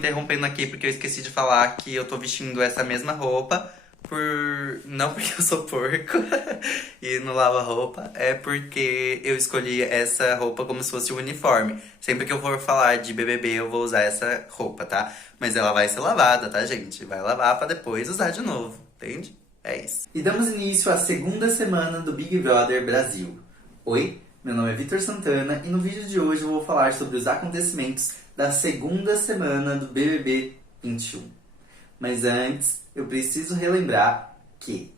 interrompendo aqui porque eu esqueci de falar que eu tô vestindo essa mesma roupa não porque eu sou porco e não lavo a roupa, é porque eu escolhi essa roupa como se fosse o uniforme. Sempre que eu for falar de BBB, eu vou usar essa roupa, tá? Mas ela vai ser lavada, tá, gente? Vai lavar pra depois usar de novo, entende? É isso. E damos início à segunda semana do Big Brother Brasil. Oi, meu nome é Vitor Santana e no vídeo de hoje eu vou falar sobre os acontecimentos da segunda semana do BBB 21. Mas antes, eu preciso relembrar que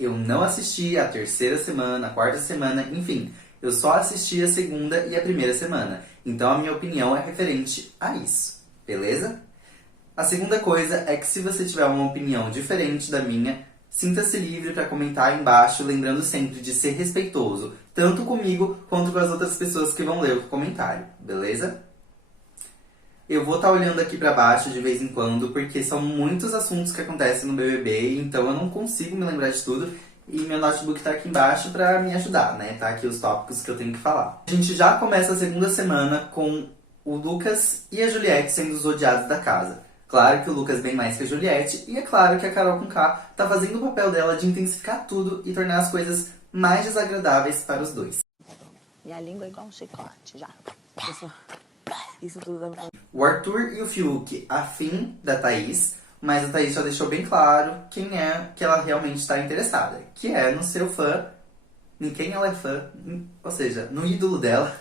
eu não assisti a terceira semana, a quarta semana, enfim, eu só assisti a segunda e a primeira semana. Então a minha opinião é referente a isso, beleza? A segunda coisa é que se você tiver uma opinião diferente da minha, sinta-se livre para comentar aí embaixo, lembrando sempre de ser respeitoso, tanto comigo quanto com as outras pessoas que vão ler o comentário, beleza? Eu vou estar olhando aqui pra baixo de vez em quando, porque são muitos assuntos que acontecem no BBB, então eu não consigo me lembrar de tudo. E meu notebook tá aqui embaixo pra me ajudar, né? Tá aqui os tópicos que eu tenho que falar. A gente já começa a segunda semana com o Lucas e a Juliette sendo os odiados da casa. Claro que o Lucas bem mais que a Juliette, e é claro que a Carol Conká tá fazendo o papel dela de intensificar tudo e tornar as coisas mais desagradáveis para os dois. E a língua é igual um chicote, já. Isso tudo dá pra... O Arthur e o Fiuk afim da Thaís, mas a Thaís já deixou bem claro quem é que ela realmente está interessada, que é no seu fã, em quem ela é fã, ou seja, no ídolo dela,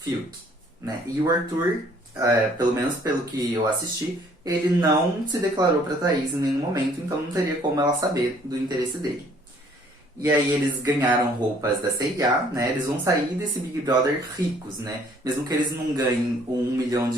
Fiuk, né? E o Arthur, pelo menos pelo que eu assisti, ele não se declarou pra Thaís em nenhum momento, então não teria como ela saber do interesse dele. E aí eles ganharam roupas da C&A, né? Eles vão sair desse Big Brother ricos, né? Mesmo que eles não ganhem R$1 milhão,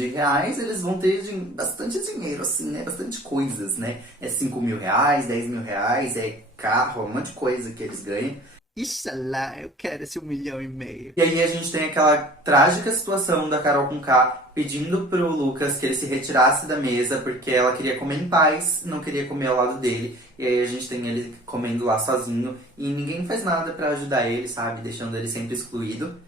eles vão ter bastante dinheiro, assim, né? Bastante coisas, né? É R$5 mil, R$10 mil, é carro, um monte de coisa que eles ganham. Ixalá, eu quero esse R$1,5 milhão. E aí a gente tem aquela trágica situação da Carol Conká pedindo pro Lucas que ele se retirasse da mesa porque ela queria comer em paz, não queria comer ao lado dele. E aí a gente tem ele comendo lá sozinho e ninguém faz nada pra ajudar ele, sabe? Deixando ele sempre excluído.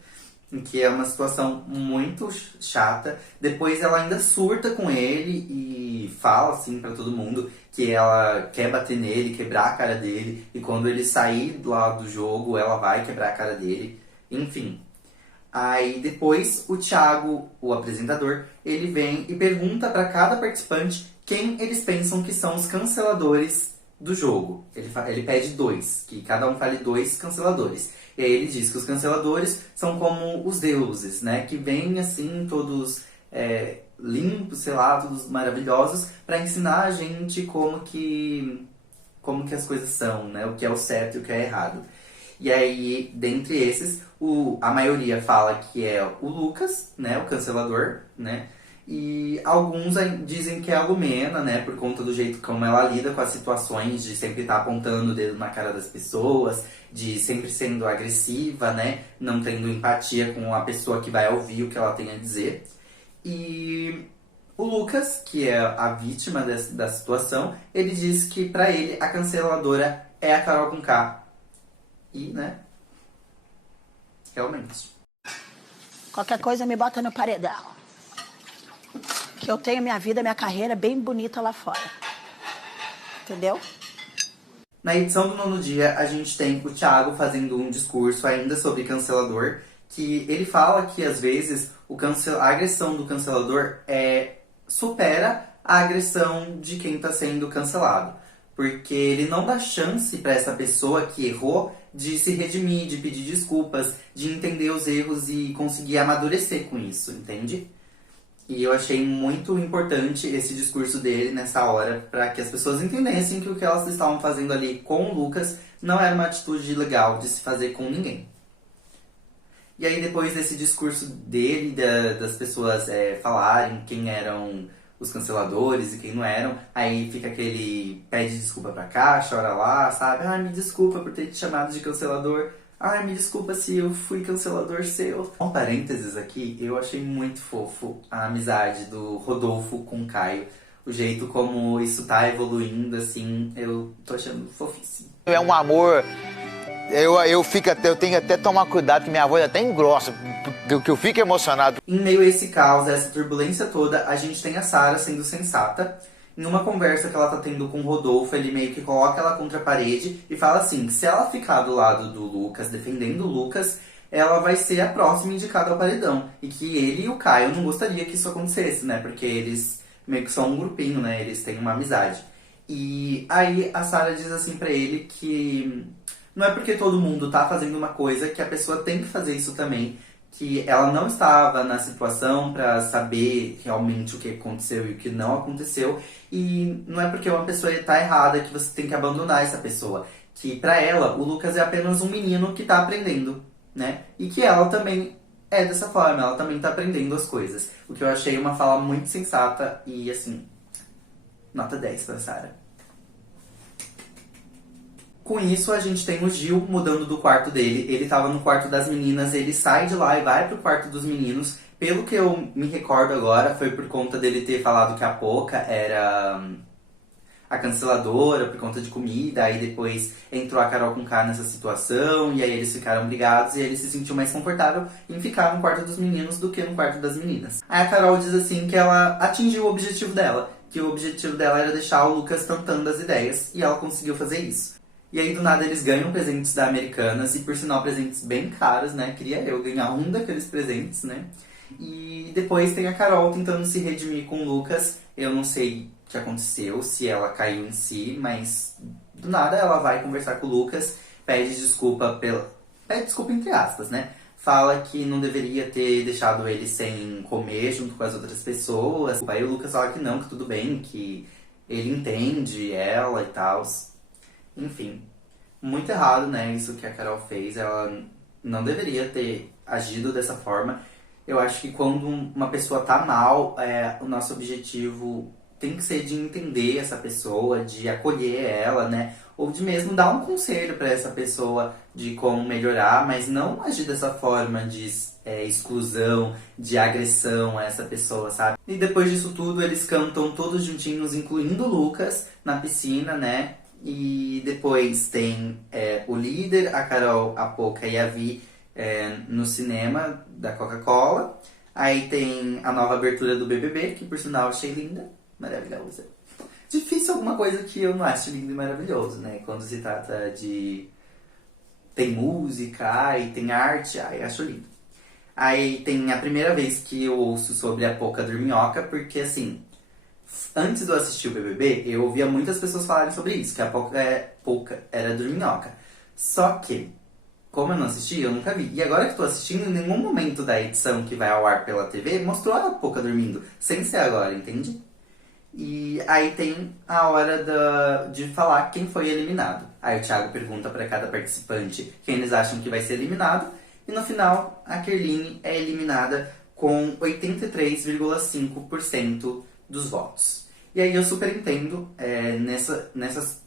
Que é uma situação muito chata. Depois ela ainda surta com ele e fala assim pra todo mundo que ela quer bater nele, quebrar a cara dele. E quando ele sair lá do jogo, ela vai quebrar a cara dele. Enfim. Aí depois o Thiago, o apresentador, ele vem e pergunta pra cada participante quem eles pensam que são os canceladores do jogo. Ele pede 2, que cada um fale 2 canceladores. E aí ele diz que os canceladores são como os deuses, né? Que vêm assim, todos limpos, sei lá, todos maravilhosos, para ensinar a gente como que as coisas são, né? O que é o certo e o que é errado. E aí, dentre esses, a maioria fala que é o Lucas, né? O cancelador, né? E alguns dizem que é a Lumena, né? Por conta do jeito como ela lida com as situações, de sempre estar apontando o dedo na cara das pessoas, de sempre sendo agressiva, né? Não tendo empatia com a pessoa que vai ouvir o que ela tem a dizer. E o Lucas, que é a vítima da situação, ele diz que pra ele a canceladora é a Carol Conká. E, né? Realmente. Qualquer coisa me bota no paredão. Que eu tenho minha vida, minha carreira bem bonita lá fora. Entendeu? Na edição do 9º dia, a gente tem o Thiago fazendo um discurso ainda sobre cancelador, que ele fala que, às vezes, a agressão do cancelador supera a agressão de quem está sendo cancelado. Porque ele não dá chance para essa pessoa que errou de se redimir, de pedir desculpas, de entender os erros e conseguir amadurecer com isso, entende? E eu achei muito importante esse discurso dele nessa hora, para que as pessoas entendessem que o que elas estavam fazendo ali com o Lucas não era uma atitude legal de se fazer com ninguém. E aí depois desse discurso dele, das pessoas falarem quem eram os canceladores e quem não eram, aí fica aquele pede desculpa pra cá, chora lá, sabe? Ah, me desculpa por ter te chamado de cancelador. Ai, me desculpa se eu fui cancelador seu. Um parênteses aqui, eu achei muito fofo a amizade do Rodolfo com o Caio. O jeito como isso tá evoluindo, assim, eu tô achando fofíssimo. É um amor Eu tenho até que tomar cuidado, que minha voz até engrossa, que eu fico emocionado. Em meio a esse caos, a essa turbulência toda, a gente tem a Sarah sendo sensata. Em uma conversa que ela tá tendo com o Rodolfo, ele meio que coloca ela contra a parede e fala assim, que se ela ficar do lado do Lucas, defendendo o Lucas, ela vai ser a próxima indicada ao paredão. E que ele e o Caio não gostaria que isso acontecesse, né? Porque eles meio que são um grupinho, né? Eles têm uma amizade. E aí a Sarah diz assim pra ele que não é porque todo mundo tá fazendo uma coisa que a pessoa tem que fazer isso também. Que ela não estava na situação pra saber realmente o que aconteceu e o que não aconteceu. E não é porque uma pessoa tá errada que você tem que abandonar essa pessoa. Que pra ela, o Lucas é apenas um menino que tá aprendendo, né? E que ela também é dessa forma, ela também tá aprendendo as coisas. O que eu achei uma fala muito sensata e, assim, nota 10 pra Sarah. Com isso, a gente tem o Gil mudando do quarto dele. Ele tava no quarto das meninas, ele sai de lá e vai pro quarto dos meninos. Pelo que eu me recordo agora, foi por conta dele ter falado que a Poca era a canceladora por conta de comida. Aí depois entrou a Carol com K nessa situação, e aí eles ficaram brigados e ele se sentiu mais confortável em ficar no quarto dos meninos do que no quarto das meninas. Aí a Carol diz assim que ela atingiu o objetivo dela, que o objetivo dela era deixar o Lucas tentando as ideias, e ela conseguiu fazer isso. E aí, do nada, eles ganham presentes da Americanas, e por sinal, presentes bem caros, né? Queria eu ganhar um daqueles presentes, né? E depois tem a Carol tentando se redimir com o Lucas. Eu não sei o que aconteceu, se ela caiu em si, mas do nada ela vai conversar com o Lucas, pede desculpa Pede desculpa entre aspas, né? Fala que não deveria ter deixado ele sem comer junto com as outras pessoas. Aí o Lucas fala que não, que tudo bem, que ele entende ela e tal. Enfim, muito errado, né, isso que a Carol fez. Ela não deveria ter agido dessa forma. Eu acho que quando uma pessoa tá mal, o nosso objetivo tem que ser de entender essa pessoa, de acolher ela, né? Ou de mesmo dar um conselho pra essa pessoa de como melhorar, mas não agir dessa forma de exclusão, de agressão a essa pessoa, sabe? E depois disso tudo, eles cantam todos juntinhos, incluindo o Lucas, na piscina, né? E depois tem o líder, a Carol, a Poca e a Vi no cinema da Coca-Cola. Aí tem a nova abertura do BBB, que por sinal achei linda, maravilhosa. Difícil alguma coisa que eu não acho lindo e maravilhoso, né? Quando se trata de... Tem música e tem arte, ai, acho lindo. Aí tem a primeira vez que eu ouço sobre a Poca Dorminhoca, porque assim... Antes de eu assistir o BBB, eu ouvia muitas pessoas falarem sobre isso, que a Poca era dorminhoca. Só que, como eu não assisti, eu nunca vi. E agora que eu tô assistindo, em nenhum momento da edição que vai ao ar pela TV, mostrou a Poca dormindo. Sem ser agora, entende? E aí tem a hora de falar quem foi eliminado. Aí o Thiago pergunta pra cada participante quem eles acham que vai ser eliminado. E no final, a Kerline é eliminada com 83,5% dos votos. E aí eu super entendo nessa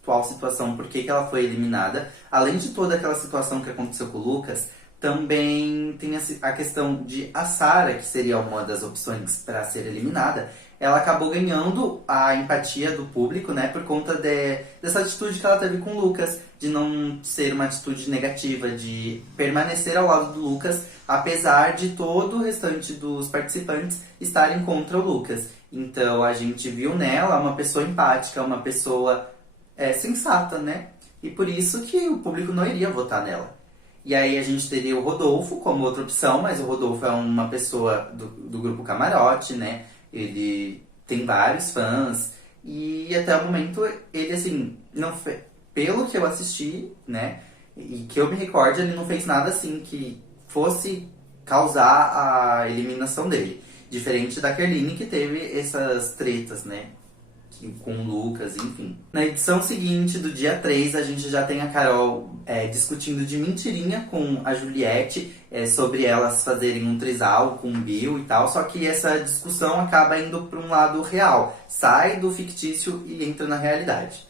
atual situação por que ela foi eliminada. Além de toda aquela situação que aconteceu com o Lucas, também tem a questão de a Sarah, que seria uma das opções para ser eliminada, ela acabou ganhando a empatia do público, né, por conta dessa atitude que ela teve com o Lucas, de não ser uma atitude negativa, de permanecer ao lado do Lucas, apesar de todo o restante dos participantes estarem contra o Lucas. Então a gente viu nela uma pessoa empática, uma pessoa sensata, né? E por isso que o público não iria votar nela. E aí a gente teria o Rodolfo como outra opção, mas o Rodolfo é uma pessoa do grupo Camarote, né? Ele tem vários fãs e até o momento ele, assim, não fez, pelo que eu assisti, né? E que eu me recorde, ele não fez nada assim que fosse causar a eliminação dele. Diferente da Kerline, que teve essas tretas, né? Com o Lucas, enfim. Na edição seguinte, do dia 3, a gente já tem a Carol discutindo de mentirinha com a Juliette sobre elas fazerem um trisal com o Bill e tal. Só que essa discussão acaba indo para um lado real. Sai do fictício e entra na realidade.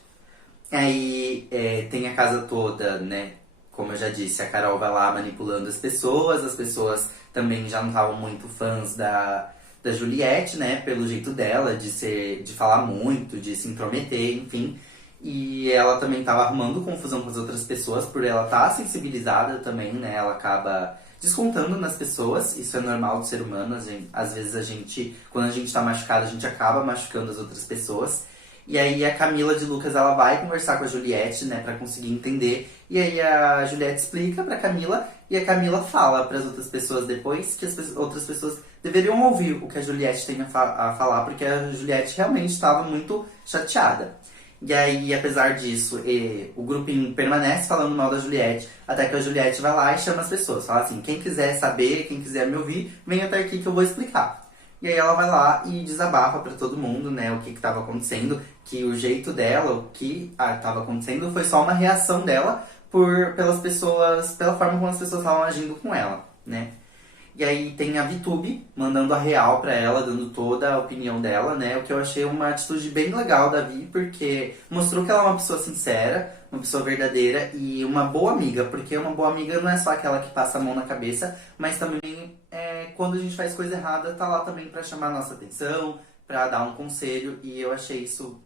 Aí tem a casa toda, né? Como eu já disse, a Carol vai lá manipulando as pessoas também já não estavam muito fãs da Juliette, né? Pelo jeito dela, de falar muito, de se intrometer, enfim. E ela também tava arrumando confusão com as outras pessoas, por ela estar sensibilizada também, né? Ela acaba descontando nas pessoas, isso é normal do ser humano. Às vezes quando a gente tá machucado, a gente acaba machucando as outras pessoas. E aí a Camila de Lucas, ela vai conversar com a Juliette, né, pra conseguir entender. E aí a Juliette explica pra Camila, e a Camila fala pras outras pessoas depois que as outras pessoas deveriam ouvir o que a Juliette tem a falar, porque a Juliette realmente estava muito chateada. E aí, apesar disso, o grupinho permanece falando mal da Juliette, até que a Juliette vai lá e chama as pessoas. Fala assim, quem quiser saber, quem quiser me ouvir, vem até aqui que eu vou explicar. E aí ela vai lá e desabafa pra todo mundo, né, o que estava acontecendo, que o jeito dela, o que estava acontecendo foi só uma reação dela pelas pessoas, pela forma como as pessoas estavam agindo com ela, né. E aí tem a VTube mandando a real pra ela, dando toda a opinião dela, né? O que eu achei uma atitude bem legal da Vi, porque mostrou que ela é uma pessoa sincera, uma pessoa verdadeira e uma boa amiga. Porque uma boa amiga não é só aquela que passa a mão na cabeça, mas também quando a gente faz coisa errada, tá lá também pra chamar a nossa atenção, pra dar um conselho. E eu achei isso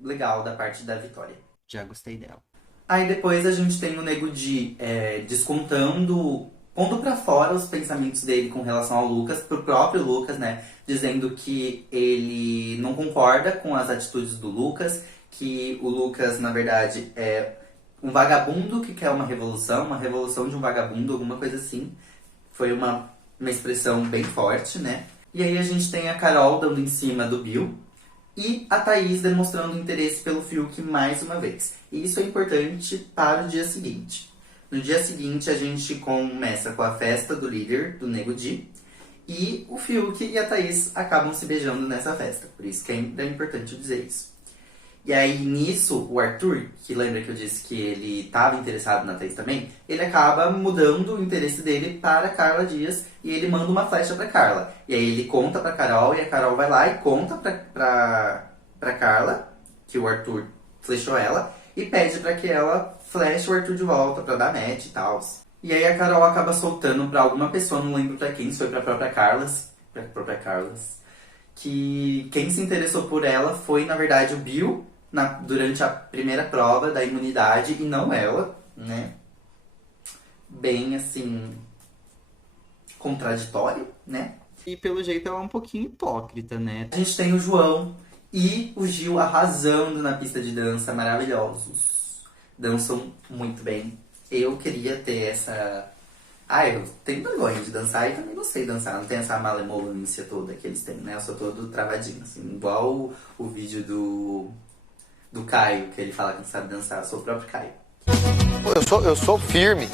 legal da parte da Vitória. Já gostei dela. Aí depois a gente tem o Nego Di pondo pra fora os pensamentos dele com relação ao Lucas, pro próprio Lucas, né? Dizendo que ele não concorda com as atitudes do Lucas, que o Lucas, na verdade, é um vagabundo que quer uma revolução de um vagabundo, alguma coisa assim. Foi uma expressão bem forte, né? E aí a gente tem a Carol dando em cima do Bill e a Thaís demonstrando interesse pelo Fiuk mais uma vez. E isso é importante para o dia seguinte. No dia seguinte, a gente começa com a festa do líder, do Nego Di, e o Fiuk e a Thaís acabam se beijando nessa festa. Por isso que é importante dizer isso. E aí, nisso, o Arthur, que lembra que eu disse que ele estava interessado na Thaís também, ele acaba mudando o interesse dele para Carla Dias e ele manda uma flecha para Carla. E aí ele conta para Carol e a Carol vai lá e conta para Carla que o Arthur flechou ela e pede para que ela flecha o Arthur de volta pra dar match e tal. E aí a Carol acaba soltando pra alguma pessoa, não lembro pra quem, se foi pra própria Carlas, que quem se interessou por ela foi, na verdade, o Bill, durante a primeira prova da imunidade, e não ela, né? Bem, assim, contraditório, né? E pelo jeito ela é um pouquinho hipócrita, né? A gente tem o João e o Gil arrasando na pista de dança, maravilhosos. Dançam muito bem. Eu queria ter essa... eu tenho vergonha de dançar e também não sei dançar. Não tem essa malemolência toda que eles têm, né? Eu sou todo travadinho, assim. Igual o vídeo do Caio, que ele fala que não sabe dançar. Eu sou o próprio Caio. Eu sou firme.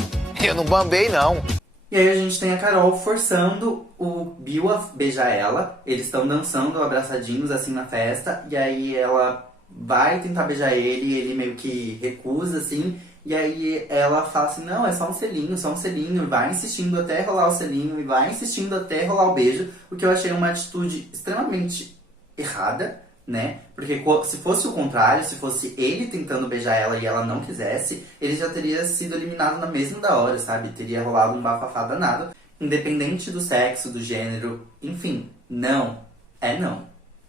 Eu não bambei, não. E aí a gente tem a Carol forçando o Bill a beijar ela. Eles estão dançando abraçadinhos, assim, na festa. E aí ela vai tentar beijar ele e ele meio que recusa, assim. E aí ela fala assim, não, é só um selinho. E vai insistindo até rolar o selinho. E vai insistindo até rolar o beijo. O que eu achei uma atitude extremamente errada, né? Porque se fosse o contrário, se fosse ele tentando beijar ela e ela não quisesse, ele já teria sido eliminado na mesma da hora, sabe? Teria rolado um bafafá danado. Independente do sexo, do gênero, enfim, não é não.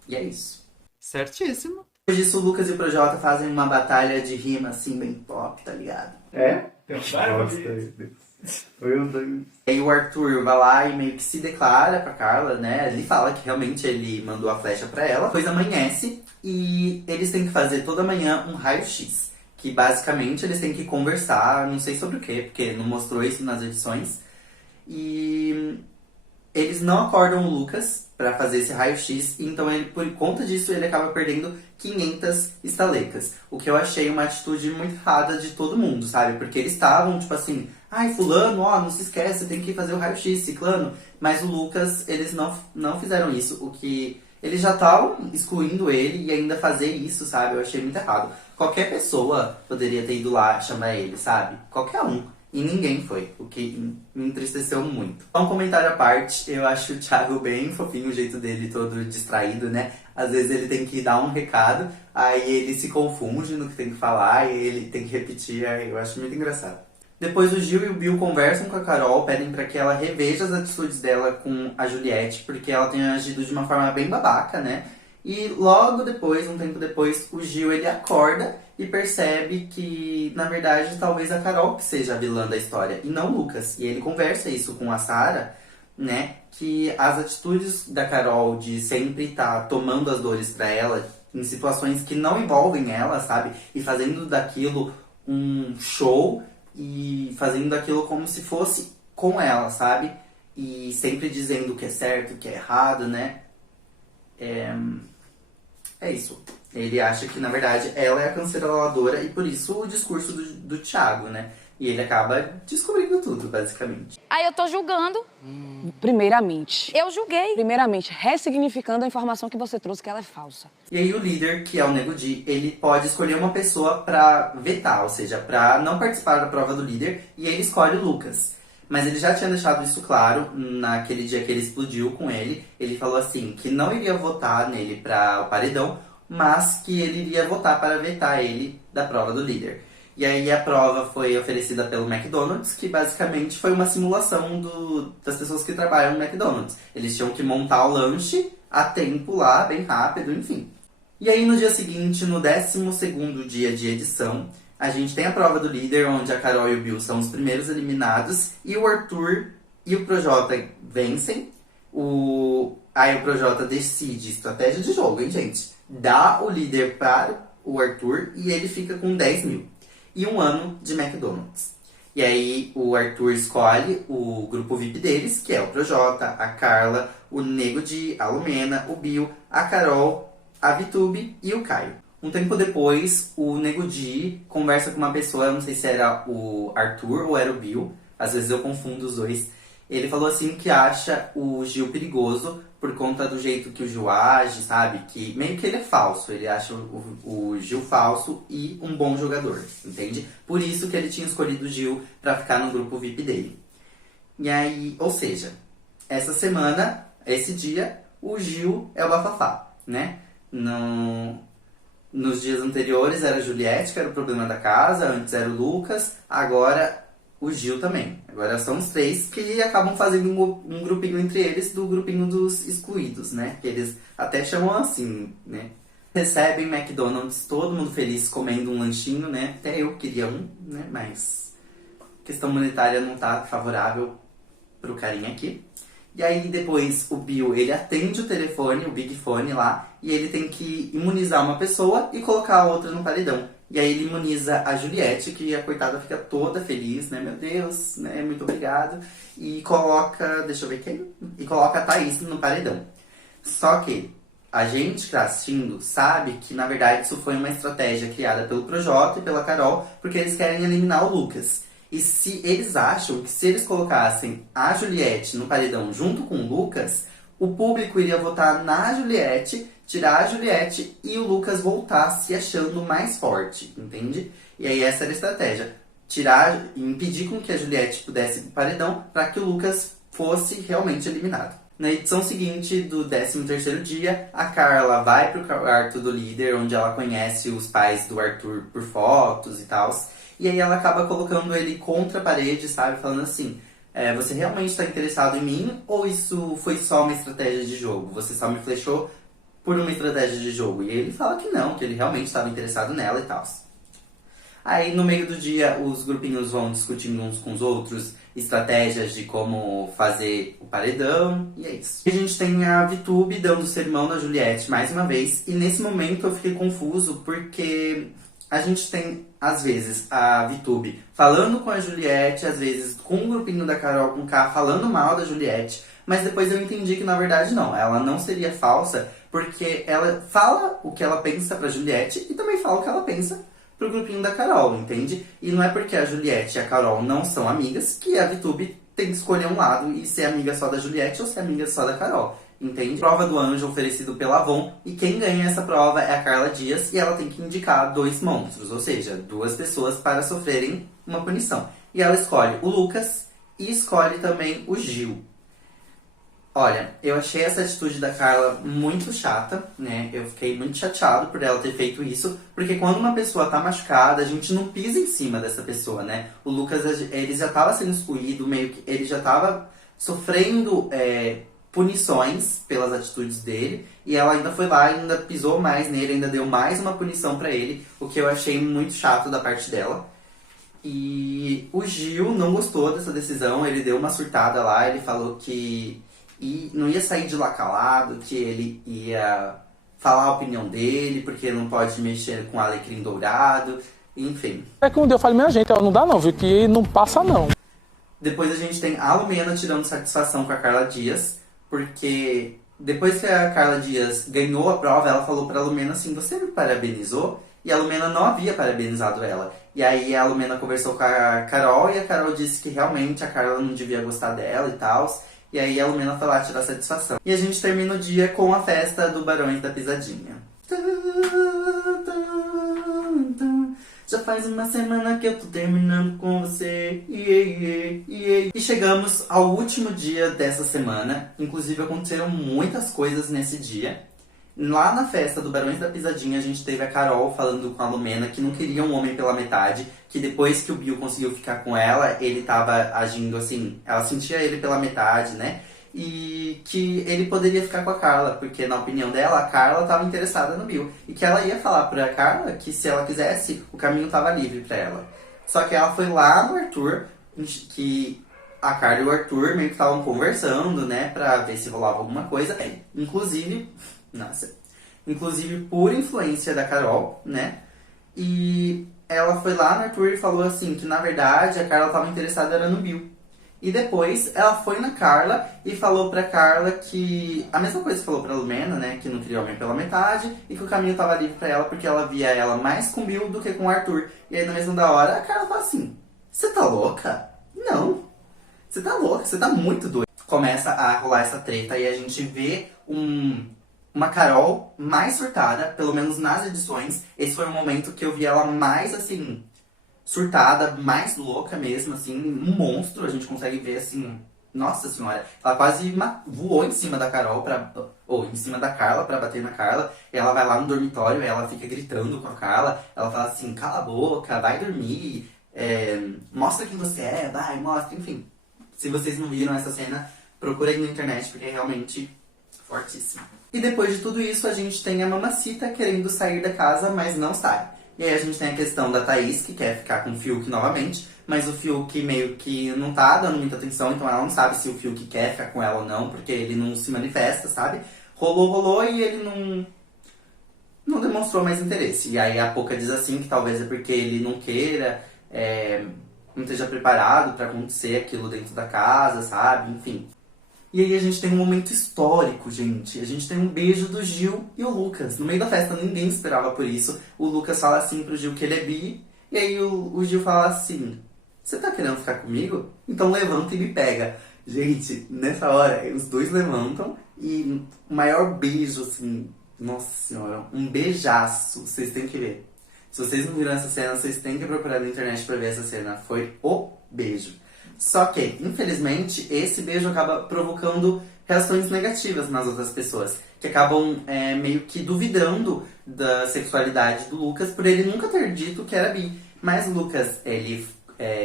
E é isso. Certíssimo. Depois disso, o Lucas e o Projota fazem uma batalha de rima, assim, bem pop, tá ligado? É? E aí o Arthur vai lá e meio que se declara pra Carla, né? Ele fala que realmente ele mandou a flecha pra ela. Depois amanhece e eles têm que fazer toda manhã um raio-x. Que basicamente eles têm que conversar, não sei sobre o quê, porque não mostrou isso nas edições. E eles não acordam o Lucas pra fazer esse raio-x, então ele, por conta disso ele acaba perdendo 500 estalecas. O que eu achei uma atitude muito errada de todo mundo, sabe? Porque eles estavam, tipo assim, fulano, não se esquece, tem que fazer o raio-x, ciclano. Mas o Lucas, eles não fizeram isso, o que... Eles já estavam excluindo ele e ainda fazer isso, sabe? Eu achei muito errado. Qualquer pessoa poderia ter ido lá chamar ele, sabe? Qualquer um. E ninguém foi, o que me entristeceu muito. Um comentário à parte, eu acho o Thiago bem fofinho, o jeito dele todo distraído, né? Às vezes ele tem que dar um recado, aí ele se confunde no que tem que falar, e ele tem que repetir, aí eu acho muito engraçado. Depois o Gil e o Bill conversam com a Carol, pedem pra que ela reveja as atitudes dela com a Juliette, porque ela tem agido de uma forma bem babaca, né? E logo depois, um tempo depois, o Gil ele acorda e percebe que, na verdade, talvez a Carol que seja a vilã da história e não o Lucas. E ele conversa isso com a Sarah, né? Que as atitudes da Carol de sempre estar tomando as dores pra ela em situações que não envolvem ela, sabe? E fazendo daquilo um show e fazendo daquilo como se fosse com ela, sabe? E sempre dizendo o que é certo, o que é errado, né? É isso. Ele acha que, na verdade, ela é a canceladora e por isso o discurso do Thiago, né? E ele acaba descobrindo tudo, basicamente. Aí eu tô julgando. Primeiramente. Eu julguei. Primeiramente, ressignificando a informação que você trouxe, que ela é falsa. E aí o líder, que é o Nego Di, ele pode escolher uma pessoa pra vetar, ou seja, pra não participar da prova do líder, e ele escolhe o Lucas. Mas ele já tinha deixado isso claro naquele dia que ele explodiu com ele. Ele falou assim, que não iria votar nele para o paredão, mas que ele iria votar para vetar ele da prova do líder. E aí a prova foi oferecida pelo McDonald's, que basicamente foi uma simulação das pessoas que trabalham no McDonald's. Eles tinham que montar o lanche a tempo lá, bem rápido, enfim. E aí no dia seguinte, no 12º dia de edição, a gente tem a prova do líder, onde a Carol e o Bill são os primeiros eliminados, e o Arthur e o Projota vencem. Aí o Projota decide estratégia de jogo, hein, gente? Dá o líder para o Arthur e ele fica com 10 mil. E 1 ano de McDonald's. E aí o Arthur escolhe o grupo VIP deles, que é o Projota, a Carla, o Nego Di, a Lumena, o Bill, a Carol, a Vitube e o Caio. Um tempo depois, o Nego Di conversa com uma pessoa, eu não sei se era o Arthur ou era o Bill, às vezes eu confundo os dois. Ele falou assim que acha o Gil perigoso por conta do jeito que o Gil age, sabe? Que meio que ele é falso, ele acha o Gil falso e um bom jogador, entende? Por isso que ele tinha escolhido o Gil pra ficar no grupo VIP dele. E aí, ou seja, essa semana, esse dia, o Gil é o bafafá, né? Nos dias anteriores era a Juliette, que era o problema da casa, antes era o Lucas, agora o Gil também. Agora são os 3 que acabam fazendo um grupinho entre eles, do grupinho dos excluídos, né? Que eles até chamam assim, né? Recebem McDonald's, todo mundo feliz comendo um lanchinho, né? Até eu queria um, né? Mas a questão monetária não tá favorável pro carinha aqui. E aí depois o Bill, ele atende o telefone, o Big Fone lá, e ele tem que imunizar uma pessoa e colocar a outra no paredão. E aí ele imuniza a Juliette, que a coitada fica toda feliz, né? Meu Deus, né? Muito obrigado. E coloca, deixa eu ver quem? E coloca a Thaís no paredão. Só que a gente que tá assistindo sabe que, na verdade, isso foi uma estratégia criada pelo Projota e pela Carol, porque eles querem eliminar o Lucas. E se eles acham que se eles colocassem a Juliette no paredão junto com o Lucas, o público iria votar na Juliette, tirar a Juliette e o Lucas voltar se achando mais forte, entende? E aí essa era a estratégia. Tirar e impedir com que a Juliette pudesse ir pro paredão para que o Lucas fosse realmente eliminado. Na edição seguinte, do 13º dia, a Carla vai pro quarto do líder, onde ela conhece os pais do Arthur por fotos e tal. E aí ela acaba colocando ele contra a parede, sabe? Falando assim, você realmente está interessado em mim ou isso foi só uma estratégia de jogo? Você só me flechou por uma estratégia de jogo? E ele fala que não, que ele realmente estava interessado nela e tal. Aí no meio do dia os grupinhos vão discutindo uns com os outros estratégias de como fazer o paredão, e é isso. E a gente tem a Vitube dando sermão na Juliette mais uma vez, e nesse momento eu fiquei confuso porque a gente tem, às vezes, a Vitube falando com a Juliette, às vezes com o grupinho da Carol com K falando mal da Juliette, mas depois eu entendi que na verdade não, ela não seria falsa, porque ela fala o que ela pensa pra Juliette e também fala o que ela pensa pro grupinho da Carol, entende? E não é porque a Juliette e a Carol não são amigas que a Vitube tem que escolher um lado e ser amiga só da Juliette ou ser amiga só da Carol, entende? Prova do anjo oferecido pela Avon, e quem ganha essa prova é a Carla Dias, e ela tem que indicar 2 monstros, ou seja, 2 pessoas para sofrerem uma punição. E ela escolhe o Lucas e escolhe também o Gil. Olha, eu achei essa atitude da Carla muito chata, né? Eu fiquei muito chateado por ela ter feito isso, porque quando uma pessoa tá machucada, a gente não pisa em cima dessa pessoa, né? O Lucas, ele já tava sendo excluído, meio que ele já tava sofrendo punições pelas atitudes dele, e ela ainda foi lá e ainda pisou mais nele, ainda deu mais uma punição pra ele, o que eu achei muito chato da parte dela. E o Gil não gostou dessa decisão, ele deu uma surtada lá, ele falou que não ia sair de lá calado, que ele ia falar a opinião dele, porque não pode mexer com alecrim dourado, enfim. É que um dia eu falei, minha gente, não dá não, viu, que não passa não. Depois a gente tem a Lumena tirando satisfação com a Carla Dias, porque depois que a Carla Dias ganhou a prova, ela falou pra Lumena assim, você me parabenizou? E a Lumena não havia parabenizado ela. E aí a Lumena conversou com a Carol, e a Carol disse que realmente a Carla não devia gostar dela e tal. E aí a Lumena foi lá tirar satisfação. E a gente termina o dia com a festa do Barões da Pisadinha. Já faz uma semana que eu tô terminando com você. E chegamos ao último dia dessa semana. Inclusive aconteceram muitas coisas nesse dia. Lá na festa do Barões da Pisadinha, a gente teve a Carol falando com a Lumena que não queria um homem pela metade, que depois que o Bill conseguiu ficar com ela, ele tava agindo assim, ela sentia ele pela metade, né? E que ele poderia ficar com a Carla, porque na opinião dela, a Carla tava interessada no Bill. E que ela ia falar pra Carla que se ela quisesse, o caminho tava livre pra ela. Só que ela foi lá no Arthur, que a Carla e o Arthur meio que estavam conversando, né, pra ver se rolava alguma coisa. Inclusive por influência da Carol, né? E ela foi lá no Arthur e falou assim, que na verdade a Carla estava interessada era no Bill. E depois ela foi na Carla e falou pra Carla que a mesma coisa que falou pra Lumena, né? Que não queria homem pela metade e que o caminho tava livre pra ela porque ela via ela mais com o Bill do que com o Arthur. E aí na mesma da hora a Carla fala assim, você tá louca? Não, você tá louca, você tá muito doida. Começa a rolar essa treta e a gente vê uma Carol mais surtada, pelo menos nas edições. Esse foi o momento que eu vi ela mais, assim, surtada, mais louca mesmo, assim, um monstro. A gente consegue ver, assim, nossa senhora, ela quase voou em cima da Carol, ou em cima da Carla pra bater na Carla. E ela vai lá no dormitório e ela fica gritando com a Carla. Ela fala assim, cala a boca, vai dormir, mostra quem você é, vai, mostra, enfim. Se vocês não viram essa cena, procura aí na internet, porque é realmente fortíssimo. E depois de tudo isso, a gente tem a Mamacita querendo sair da casa, mas não sai. E aí a gente tem a questão da Thaís, que quer ficar com o Fiuk novamente, mas o Fiuk meio que não tá dando muita atenção, então ela não sabe se o Fiuk quer ficar com ela ou não, porque ele não se manifesta, sabe? Rolou e ele não demonstrou mais interesse. E aí a Poca diz assim, que talvez é porque ele não queira, não esteja preparado pra acontecer aquilo dentro da casa, sabe? Enfim. E aí a gente tem um momento histórico, gente. A gente tem um beijo do Gil e o Lucas. No meio da festa, ninguém esperava por isso. O Lucas fala assim pro Gil que ele é bi. E aí o Gil fala assim, você tá querendo ficar comigo? Então levanta e me pega. Gente, nessa hora, os dois levantam e o maior beijo, assim, nossa senhora, um beijaço. Vocês têm que ver. Se vocês não viram essa cena, vocês têm que procurar na internet pra ver essa cena. Foi o beijo. Só que, infelizmente, esse beijo acaba provocando reações negativas nas outras pessoas, que acabam meio que duvidando da sexualidade do Lucas por ele nunca ter dito que era bi. Mas o Lucas, ele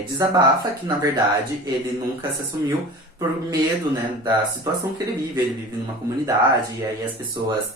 desabafa que, na verdade, ele nunca se assumiu por medo, né, da situação que ele vive. Ele vive numa comunidade e aí as pessoas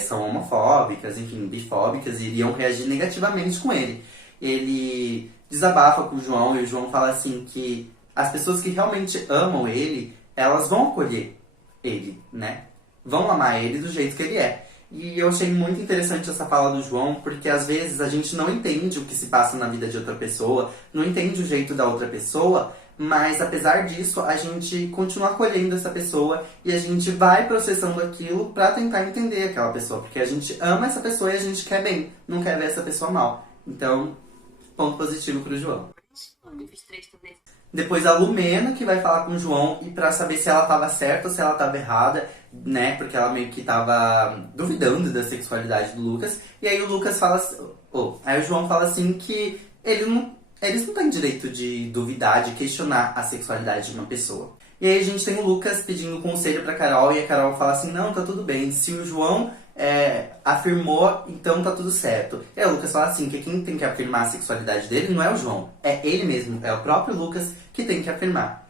são homofóbicas, enfim, bifóbicas e iriam reagir negativamente com ele. Ele desabafa com o João e o João fala assim que as pessoas que realmente amam ele, elas vão acolher ele, né? Vão amar ele do jeito que ele é. E eu achei muito interessante essa fala do João, porque às vezes a gente não entende o que se passa na vida de outra pessoa, não entende o jeito da outra pessoa, mas apesar disso, a gente continua acolhendo essa pessoa e a gente vai processando aquilo pra tentar entender aquela pessoa, porque a gente ama essa pessoa e a gente quer bem, não quer ver essa pessoa mal. Então, ponto positivo pro João. Depois a Lumena que vai falar com o João e pra saber se ela tava certa ou se ela tava errada, né? Porque ela meio que tava duvidando da sexualidade do Lucas. E aí o Lucas fala assim, aí o João fala assim que eles não têm direito de duvidar, de questionar a sexualidade de uma pessoa. E aí a gente tem o Lucas pedindo conselho pra Carol e a Carol fala assim, não, tá tudo bem, se o João afirmou, então tá tudo certo. E aí o Lucas fala assim, que quem tem que afirmar a sexualidade dele não é o João, é ele mesmo, é o próprio Lucas que tem que afirmar.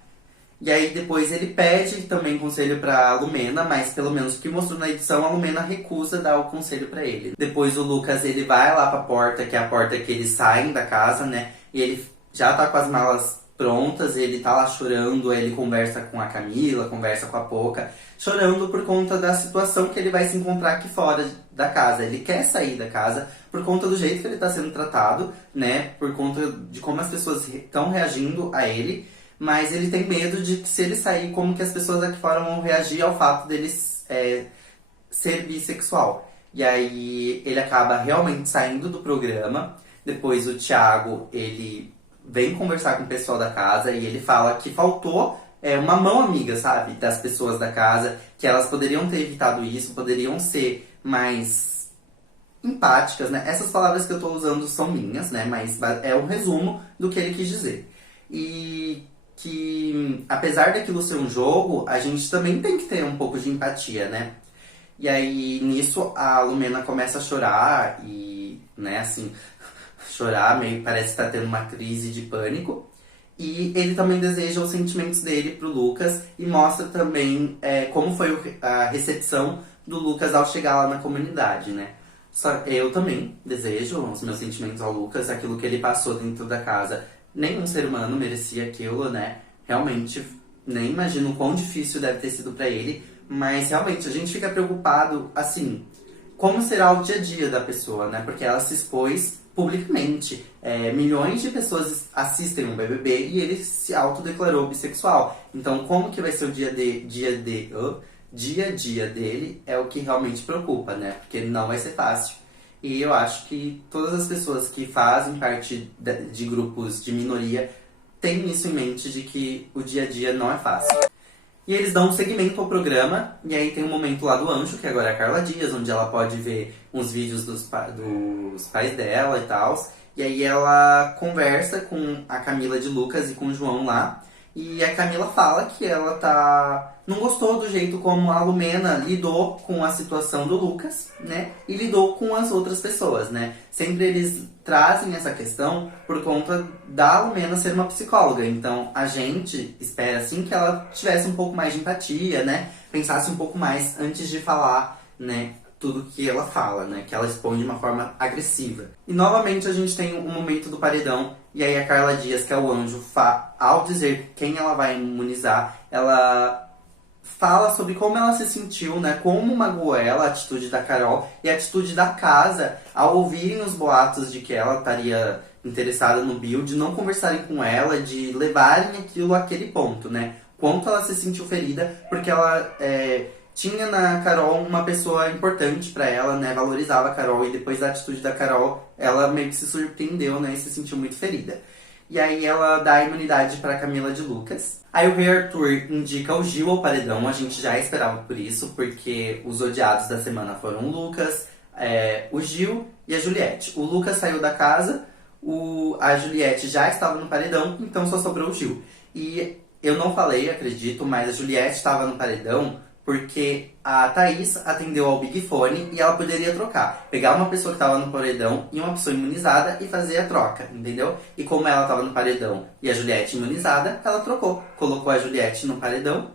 E aí depois ele pede também conselho pra Lumena, mas pelo menos o que mostrou na edição, a Lumena recusa dar o conselho pra ele. Depois o Lucas, ele vai lá pra porta, que é a porta que eles saem da casa, né? E ele já tá com as malas prontas, ele tá lá chorando, aí ele conversa com a Camila, conversa com a Poca, chorando por conta da situação que ele vai se encontrar aqui fora da casa. Ele quer sair da casa por conta do jeito que ele tá sendo tratado, né? Por conta de como as pessoas estão reagindo a ele. Mas ele tem medo de que se ele sair, como que as pessoas aqui fora vão reagir ao fato dele ser bissexual. E aí ele acaba realmente saindo do programa. Depois o Thiago, ele vem conversar com o pessoal da casa e ele fala que faltou uma mão amiga, sabe? Das pessoas da casa, que elas poderiam ter evitado isso, poderiam ser mais empáticas, né? Essas palavras que eu tô usando são minhas, né? Mas é o resumo do que ele quis dizer. E que, apesar daquilo ser um jogo, a gente também tem que ter um pouco de empatia, né? E aí, nisso, a Lumena começa a chorar e, né, assim, chorar, meio parece que tá tendo uma crise de pânico. E ele também deseja os sentimentos dele pro Lucas e mostra também como foi a recepção do Lucas ao chegar lá na comunidade, né? Eu também desejo os meus sentimentos ao Lucas, aquilo que ele passou dentro da casa. Nenhum ser humano merecia aquilo, né? Realmente, nem imagino o quão difícil deve ter sido pra ele. Mas, realmente, a gente fica preocupado, assim, como será o dia a dia da pessoa, né? Porque ela se expôs publicamente. Milhões de pessoas assistem um BBB e ele se autodeclarou bissexual. Então, como que vai ser o dia a dia dele é o que realmente preocupa, né? Porque não vai ser fácil. E eu acho que todas as pessoas que fazem parte de grupos de minoria têm isso em mente, de que o dia a dia não é fácil. E eles dão um segmento ao programa, e aí tem um momento lá do Anjo, que agora é a Carla Dias, onde ela pode ver uns vídeos dos pais dela e tal. E aí ela conversa com a Camila de Lucas e com o João lá. E a Camila fala que ela não gostou do jeito como a Lumena lidou com a situação do Lucas, né? E lidou com as outras pessoas, né? Sempre eles trazem essa questão por conta da Lumena ser uma psicóloga. Então a gente espera, assim, que ela tivesse um pouco mais de empatia, né? Pensasse um pouco mais antes de falar, né? Tudo que ela fala, né? Que ela expõe de uma forma agressiva. E novamente a gente tem um momento do paredão. E aí a Carla Dias, que é o Anjo, ao dizer quem ela vai imunizar, ela fala sobre como ela se sentiu, né? Como magoou ela, a atitude da Carol e a atitude da casa ao ouvirem os boatos de que ela estaria interessada no Bill, de não conversarem com ela, de levarem aquilo àquele ponto, né? Quanto ela se sentiu ferida, porque ela tinha na Carol uma pessoa importante pra ela, né? Valorizava a Carol, e depois da atitude da Carol, ela meio que se surpreendeu, né? E se sentiu muito ferida. E aí ela dá a imunidade pra Camila de Lucas. Aí o Rei Arthur indica o Gil ao paredão. A gente já esperava por isso, porque os odiados da semana foram o Lucas, o Gil e a Juliette. O Lucas saiu da casa, a Juliette já estava no paredão, então só sobrou o Gil. E eu não falei, acredito, mas a Juliette estava no paredão porque a Thaís atendeu ao Big Fone e ela poderia trocar. Pegar uma pessoa que estava no paredão e uma pessoa imunizada e fazer a troca, entendeu? E como ela estava no paredão e a Juliette imunizada, ela trocou. Colocou a Juliette no paredão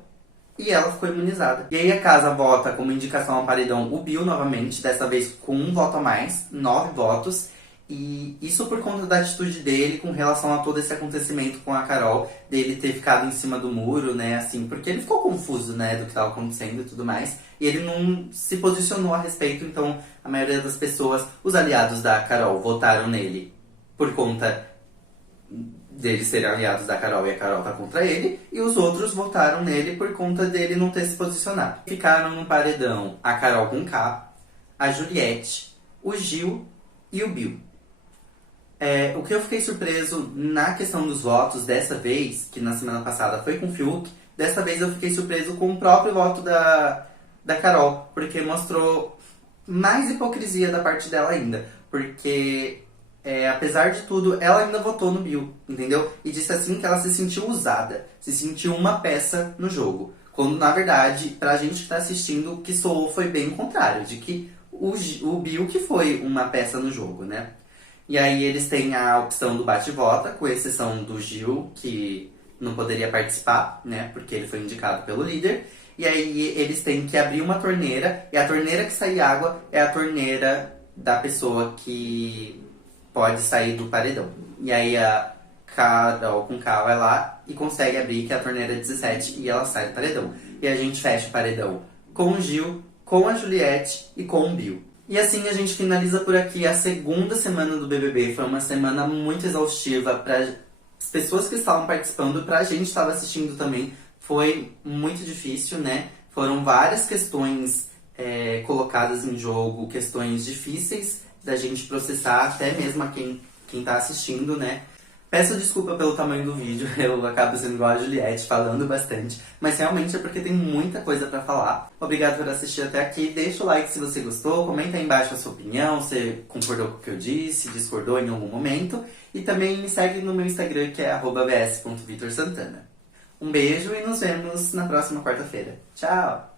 e ela ficou imunizada. E aí a casa vota como indicação ao paredão o Bill novamente, dessa vez com um voto a mais, 9 votos. E isso por conta da atitude dele com relação a todo esse acontecimento com a Carol, dele ter ficado em cima do muro, né, assim, porque ele ficou confuso, né, do que estava acontecendo e tudo mais, e ele não se posicionou a respeito, então a maioria das pessoas, os aliados da Carol, votaram nele por conta deles serem aliados da Carol e a Carol tá contra ele, e os outros votaram nele por conta dele não ter se posicionado. Ficaram no paredão a Carol com K, a Juliette, o Gil e o Bill. O que eu fiquei surpreso na questão dos votos dessa vez, que na semana passada foi com o Fiuk, dessa vez eu fiquei surpreso com o próprio voto da Carol, porque mostrou mais hipocrisia da parte dela ainda, porque apesar de tudo, ela ainda votou no Bill, entendeu? E disse assim que ela se sentiu usada, se sentiu uma peça no jogo, quando na verdade, pra gente que tá assistindo, o que soou foi bem o contrário, de que o Bill que foi uma peça no jogo, né? E aí eles têm a opção do bate-volta, com exceção do Gil, que não poderia participar, né? Porque ele foi indicado pelo líder. E aí eles têm que abrir uma torneira, e a torneira que sai água é a torneira da pessoa que pode sair do paredão. E aí a Carol com K vai lá e consegue abrir, que é a torneira 17, e ela sai do paredão. E a gente fecha o paredão com o Gil, com a Juliette e com o Bill. E assim a gente finaliza por aqui a segunda semana do BBB. Foi uma semana muito exaustiva para as pessoas que estavam participando, pra gente que estava assistindo também. Foi muito difícil, né? Foram várias questões colocadas em jogo, questões difíceis da gente processar, até mesmo a quem tá assistindo, né? Peço desculpa pelo tamanho do vídeo, eu acabo sendo igual a Juliette, falando bastante, mas realmente é porque tem muita coisa pra falar. Obrigado por assistir até aqui, deixa o like se você gostou, comenta aí embaixo a sua opinião, se concordou com o que eu disse, discordou em algum momento, e também me segue no meu Instagram, que é @vs.vitorsantana. Um beijo e nos vemos na próxima quarta-feira. Tchau!